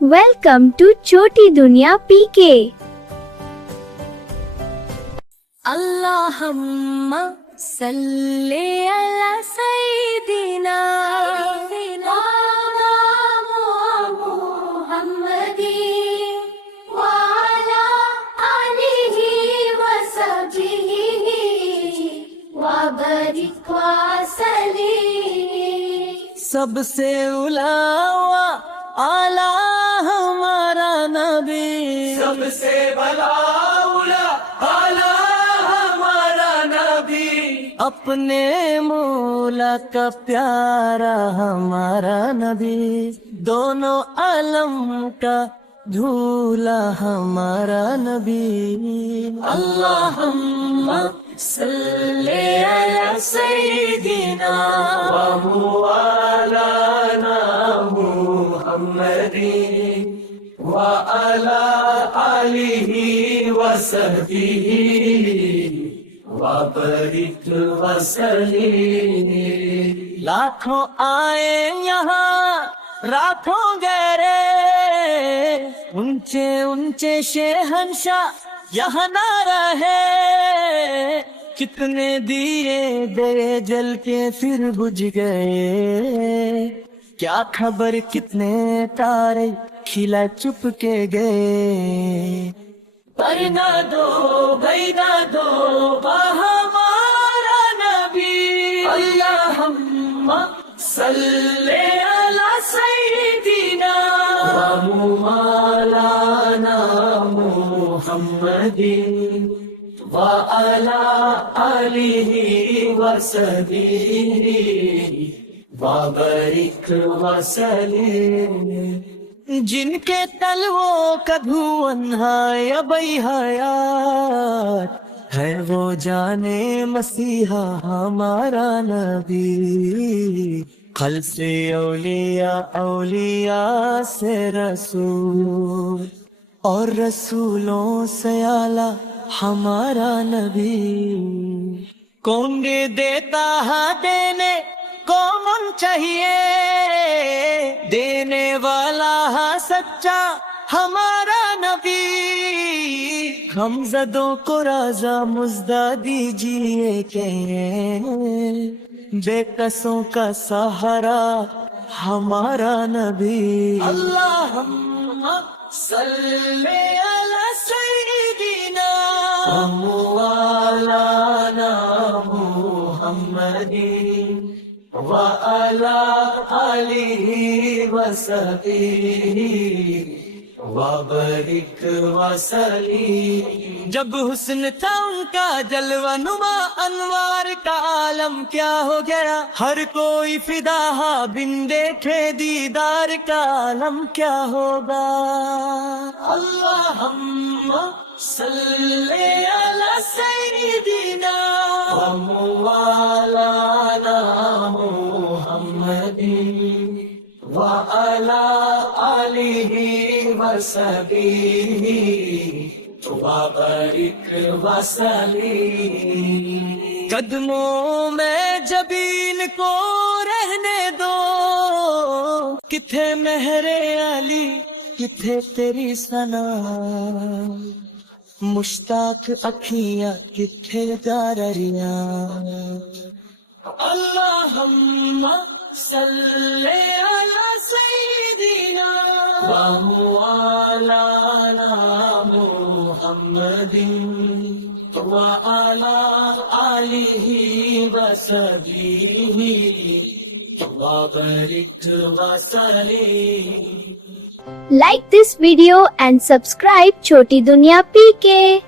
Welcome to Choti Dunya PK. Allahumma salli ala sayyidina Muhammadin wa ala alihi wa sahbihi wa barik wa sallim. सबसे उलावा आला हमारा नबी, सबसे भला उला आला हमारा नबी, अपने मौला का प्यारा हमारा नबी, दोनों आलम का झूला हमारा नबी। अल्लाहुम्मा सल्ली अला सय्यिदिना व मौलाना मुहम्मदिन व अला आलिहि व सहबिहि व बारिक व सल्लिम। लाखों आए यहाँ रातों गहरे, ऊंचे ऊंचे शहंशाह यहाँ ना रहे, कितने दिए दे जल के फिर बुझ गए, क्या खबर कितने तारे खिला चुप के गए। बना दो हमारा नबी, अल्लाहुम्मा सल्ले अला सय्यिदिना व मौलाना मुहम्मदिन व अला आलिहि व सहबिहि व बारिक व सल्लिम। जिनके तलवों का धुआं है हयात है, वो जाने मसीहा हमारा नबी। खल से औलिया, औलिया से रसूल, और रसूलों से आला हमारा नबी। कौन देता है देने को मन चाहिए, देने वाला है सच्चा हमारा नबी। हम ज़दों को राज़ा मुज़्दा दीजिए के, बेकसों का सहारा हमारा नबी। अल्लाहुम्मा सल्ले अला सय्यिदिना व मौलाना मुहम्मदिन व अला आलिहि व सहबिहि व बारिक व सल्लिम। जब हुस्न था उनका जलवा नुमा अनवार का आलम क्या हो गया, हर कोई फिदा बिन देखे दीदार का आलम क्या होगा। अल्लाहुम्मा सल्ले अला सय्यिदिना व मौलाना मुहम्मदिन व अला आलिहि व सहबिहि व बारिक व सल्लिम। कदमों में जबीन को रहने दो, किथे मेहरे अली किथे तेरी सना, मुश्ताक अखियां किथे दारियां। अल्लाहुम्मा सल्ले अला सय्यिदिना व मौलाना मुहम्मदिन व अला आलिहि व सहबिहि व बारिक व सल्लिम। Like this video and subscribe Choti Dunya PK.